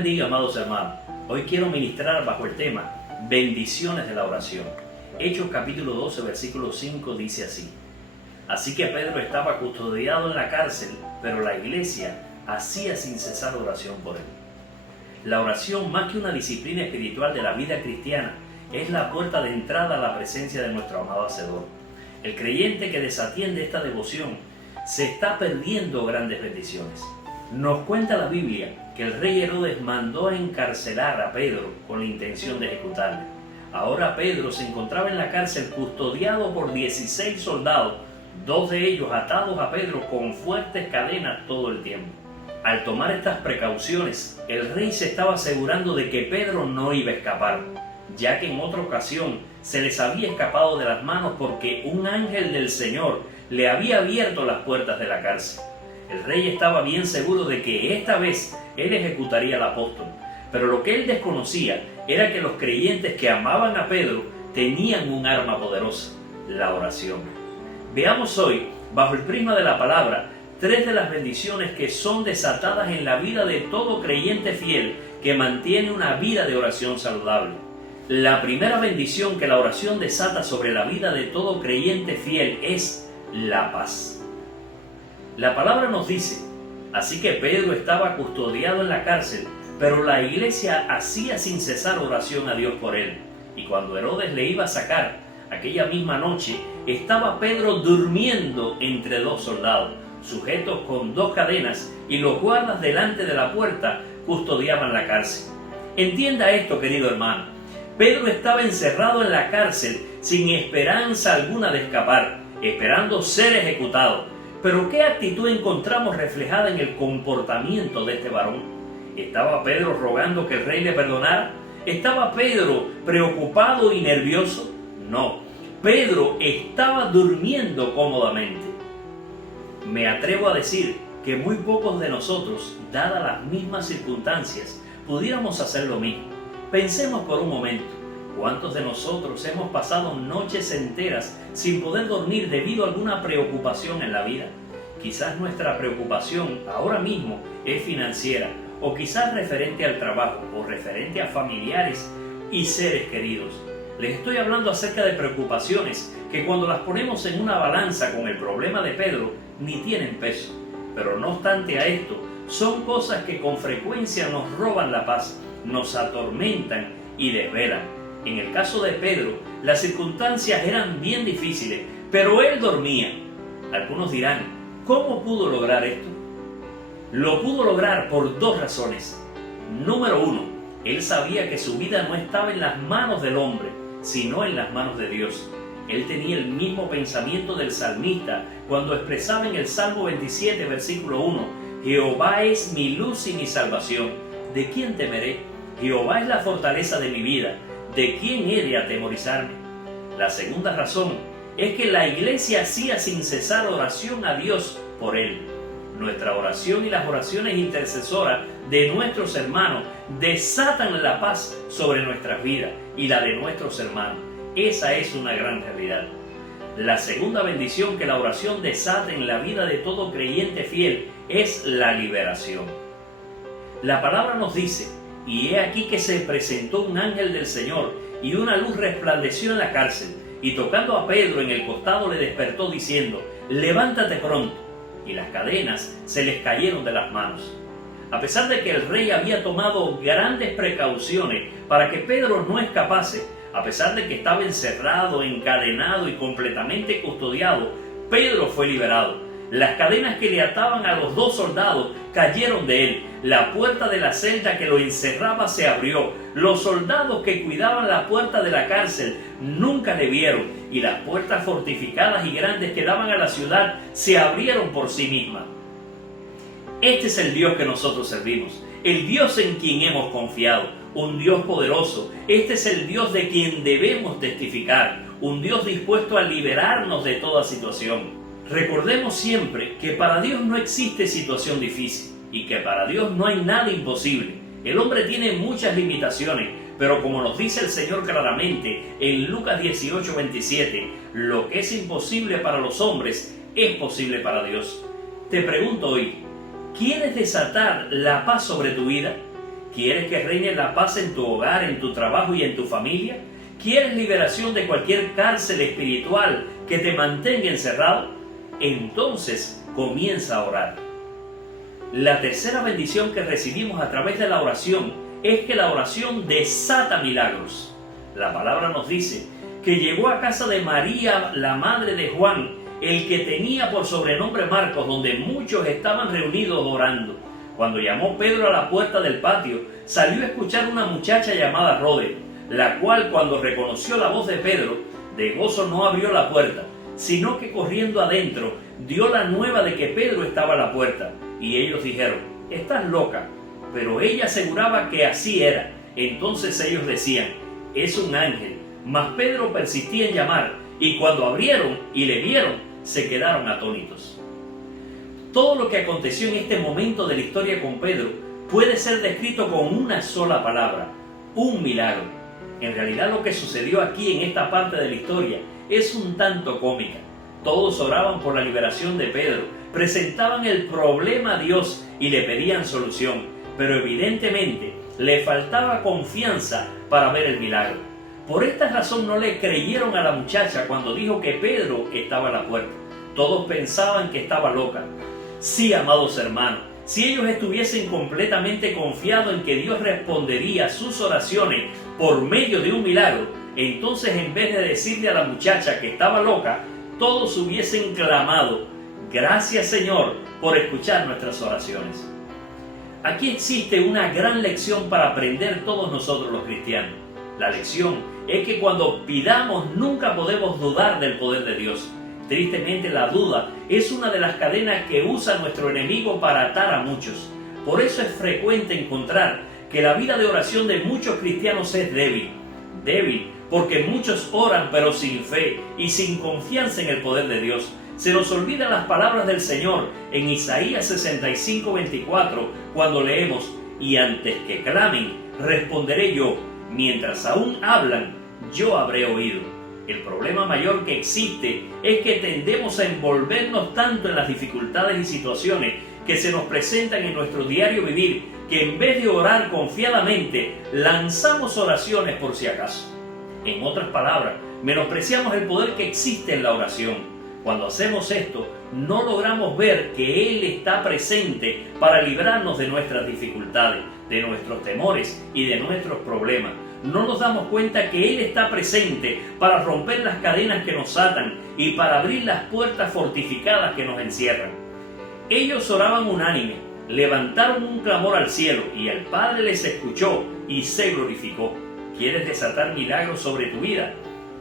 bendiga, amados hermanos. Hoy quiero ministrar bajo el tema bendiciones de la oración. Hechos capítulo 12, versículo 5 dice así: Así que Pedro estaba custodiado en la cárcel, pero la iglesia hacía sin cesar oración por él. La oración, más que una disciplina espiritual de la vida cristiana, es la puerta de entrada a la presencia de nuestro amado Hacedor. El creyente que desatiende esta devoción se está perdiendo grandes bendiciones. Nos cuenta la Biblia que el rey Herodes mandó a encarcelar a Pedro con la intención de ejecutarle. Ahora Pedro se encontraba en la cárcel custodiado por 16 soldados, 2 de ellos atados a Pedro con fuertes cadenas todo el tiempo. Al tomar estas precauciones, el rey se estaba asegurando de que Pedro no iba a escapar, ya que en otra ocasión se les había escapado de las manos porque un ángel del Señor le había abierto las puertas de la cárcel. El rey estaba bien seguro de que esta vez él ejecutaría al apóstol, pero lo que él desconocía era que los creyentes que amaban a Pedro tenían un arma poderosa: la oración. Veamos hoy, bajo el prisma de la palabra, 3 de las bendiciones que son desatadas en la vida de todo creyente fiel que mantiene una vida de oración saludable. La primera bendición que la oración desata sobre la vida de todo creyente fiel es la paz. La palabra nos dice: así que Pedro estaba custodiado en la cárcel, pero la iglesia hacía sin cesar oración a Dios por él. Y cuando Herodes le iba a sacar, aquella misma noche, estaba Pedro durmiendo entre 2 soldados, sujetos con 2 cadenas, y los guardas delante de la puerta custodiaban la cárcel. Entienda esto, querido hermano. Pedro estaba encerrado en la cárcel sin esperanza alguna de escapar, esperando ser ejecutado. Pero ¿qué actitud encontramos reflejada en el comportamiento de este varón? ¿Estaba Pedro rogando que el rey le perdonara? ¿Estaba Pedro preocupado y nervioso? No, Pedro estaba durmiendo cómodamente. Me atrevo a decir que muy pocos de nosotros, dadas las mismas circunstancias, pudiéramos hacer lo mismo. Pensemos por un momento. ¿Cuántos de nosotros hemos pasado noches enteras sin poder dormir debido a alguna preocupación en la vida? Quizás nuestra preocupación ahora mismo es financiera, o quizás referente al trabajo, o referente a familiares y seres queridos. Les estoy hablando acerca de preocupaciones que cuando las ponemos en una balanza con el problema de Pedro, ni tienen peso. Pero no obstante a esto, son cosas que con frecuencia nos roban la paz, nos atormentan y desvelan. En el caso de Pedro, las circunstancias eran bien difíciles, pero él dormía. Algunos dirán: ¿cómo pudo lograr esto? Lo pudo lograr por 2 razones. Número 1, él sabía que su vida no estaba en las manos del hombre, sino en las manos de Dios. Él tenía el mismo pensamiento del salmista cuando expresaba en el Salmo 27, versículo 1: Jehová es mi luz y mi salvación. ¿De quién temeré? Jehová es la fortaleza de mi vida. ¿De quién he de atemorizarme? La segunda razón es que la iglesia hacía sin cesar oración a Dios por él. Nuestra oración y las oraciones intercesoras de nuestros hermanos desatan la paz sobre nuestras vidas y la de nuestros hermanos. Esa es una gran realidad. La segunda bendición que la oración desata en la vida de todo creyente fiel es la liberación. La palabra nos dice: y he aquí que se presentó un ángel del Señor, y una luz resplandeció en la cárcel, y tocando a Pedro en el costado le despertó diciendo: levántate pronto. Y las cadenas se les cayeron de las manos. A pesar de que el rey había tomado grandes precauciones para que Pedro no escapase, a pesar de que estaba encerrado, encadenado y completamente custodiado, Pedro fue liberado. Las cadenas que le ataban a los 2 soldados cayeron de él. La puerta de la celda que lo encerraba se abrió. Los soldados que cuidaban la puerta de la cárcel nunca le vieron. Y las puertas fortificadas y grandes que daban a la ciudad se abrieron por sí mismas. Este es el Dios que nosotros servimos. El Dios en quien hemos confiado. Un Dios poderoso. Este es el Dios de quien debemos testificar. Un Dios dispuesto a liberarnos de toda situación. Recordemos siempre que para Dios no existe situación difícil y que para Dios no hay nada imposible. El hombre tiene muchas limitaciones, pero como nos dice el Señor claramente en Lucas 18:27, lo que es imposible para los hombres es posible para Dios. Te pregunto hoy, ¿quieres desatar la paz sobre tu vida? ¿Quieres que reine la paz en tu hogar, en tu trabajo y en tu familia? ¿Quieres liberación de cualquier cárcel espiritual que te mantenga encerrado? Entonces comienza a orar. La tercera bendición que recibimos a través de la oración es que la oración desata milagros. La palabra nos dice que llegó a casa de María, la madre de Juan, el que tenía por sobrenombre Marcos, donde muchos estaban reunidos orando. Cuando llamó Pedro a la puerta del patio, salió a escuchar una muchacha llamada Rode, la cual, cuando reconoció la voz de Pedro, de gozo no abrió la puerta, sino que corriendo adentro dio la nueva de que Pedro estaba a la puerta. Y ellos dijeron: «Estás loca». Pero ella aseguraba que así era. Entonces ellos decían: «Es un ángel». Mas Pedro persistía en llamar, y cuando abrieron y le vieron, se quedaron atónitos. Todo lo que aconteció en este momento de la historia con Pedro puede ser descrito con una sola palabra: un milagro. En realidad lo que sucedió aquí en esta parte de la historia es un tanto cómica. Todos oraban por la liberación de Pedro, presentaban el problema a Dios y le pedían solución, pero evidentemente le faltaba confianza para ver el milagro. Por esta razón no le creyeron a la muchacha cuando dijo que Pedro estaba a la puerta. Todos pensaban que estaba loca. Sí, amados hermanos, si ellos estuviesen completamente confiados en que Dios respondería a sus oraciones por medio de un milagro, entonces en vez de decirle a la muchacha que estaba loca, todos hubiesen clamado: «Gracias, Señor, por escuchar nuestras oraciones». Aquí existe una gran lección para aprender todos nosotros los cristianos. La lección es que cuando pidamos nunca podemos dudar del poder de Dios. Tristemente, la duda es una de las cadenas que usa nuestro enemigo para atar a muchos. Por eso es frecuente encontrar que la vida de oración de muchos cristianos es débil. Débil porque muchos oran pero sin fe y sin confianza en el poder de Dios. Se nos olvidan las palabras del Señor en Isaías 65:24 cuando leemos: «Y antes que clamen, responderé yo. Mientras aún hablan, yo habré oído». El problema mayor que existe es que tendemos a envolvernos tanto en las dificultades y situaciones que se nos presentan en nuestro diario vivir, que en vez de orar confiadamente, lanzamos oraciones por si acaso. En otras palabras, menospreciamos el poder que existe en la oración. Cuando hacemos esto, no logramos ver que Él está presente para librarnos de nuestras dificultades, de nuestros temores y de nuestros problemas. No nos damos cuenta que Él está presente para romper las cadenas que nos atan y para abrir las puertas fortificadas que nos encierran. Ellos oraban unánime, levantaron un clamor al cielo y el Padre les escuchó y se glorificó. ¿Quieres desatar milagros sobre tu vida?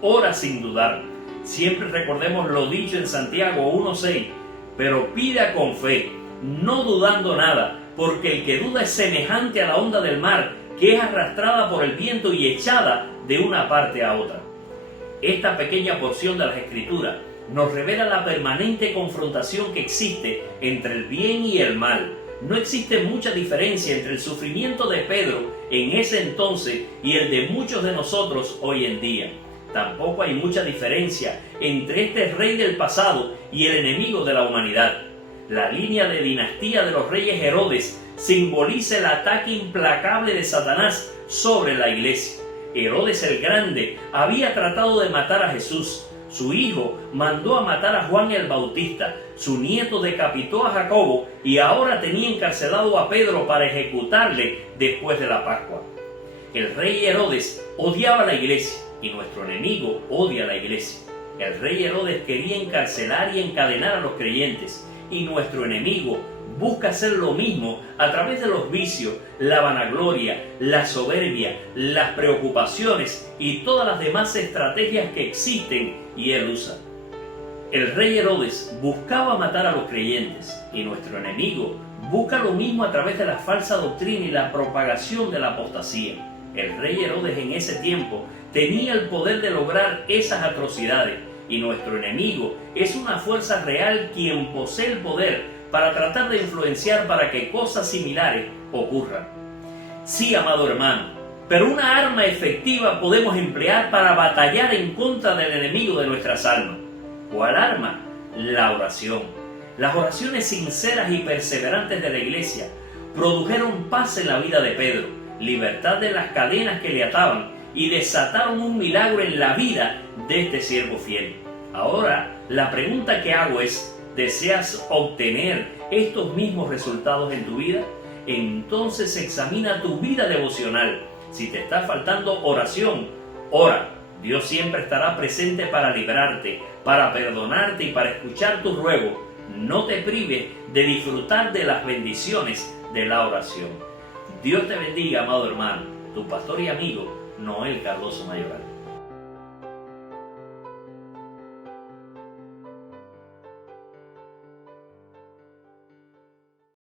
Ora sin dudar. Siempre recordemos lo dicho en Santiago 1:6, pero pida con fe, no dudando nada, porque el que duda es semejante a la onda del mar, que es arrastrada por el viento y echada de una parte a otra. Esta pequeña porción de las Escrituras nos revela la permanente confrontación que existe entre el bien y el mal. No existe mucha diferencia entre el sufrimiento de Pedro en ese entonces y el de muchos de nosotros hoy en día. Tampoco hay mucha diferencia entre este rey del pasado y el enemigo de la humanidad. La línea de dinastía de los reyes Herodes simboliza el ataque implacable de Satanás sobre la iglesia. Herodes el Grande había tratado de matar a Jesús. Su hijo mandó a matar a Juan el Bautista. Su nieto decapitó a Jacobo y ahora tenía encarcelado a Pedro para ejecutarle después de la Pascua. El rey Herodes odiaba a la iglesia y nuestro enemigo odia a la iglesia. El rey Herodes quería encarcelar y encadenar a los creyentes y nuestro enemigo busca hacer lo mismo a través de los vicios, la vanagloria, la soberbia, las preocupaciones y todas las demás estrategias que existen y él usa. El rey Herodes buscaba matar a los creyentes y nuestro enemigo busca lo mismo a través de la falsa doctrina y la propagación de la apostasía. El rey Herodes en ese tiempo tenía el poder de lograr esas atrocidades y nuestro enemigo es una fuerza real quien posee el poder para tratar de influenciar para que cosas similares ocurran. Sí, amado hermano, pero una arma efectiva podemos emplear para batallar en contra del enemigo de nuestras almas. ¿Cuál arma? La oración. Las oraciones sinceras y perseverantes de la iglesia produjeron paz en la vida de Pedro, libertad de las cadenas que le ataban y desataron un milagro en la vida de este siervo fiel. Ahora, la pregunta que hago es, ¿deseas obtener estos mismos resultados en tu vida? Entonces examina tu vida devocional. Si te está faltando oración, ora. Dios siempre estará presente para librarte, para perdonarte y para escuchar tus ruegos. No te prives de disfrutar de las bendiciones de la oración. Dios te bendiga, amado hermano. Tu pastor y amigo, Noel Cardoso Mayoral.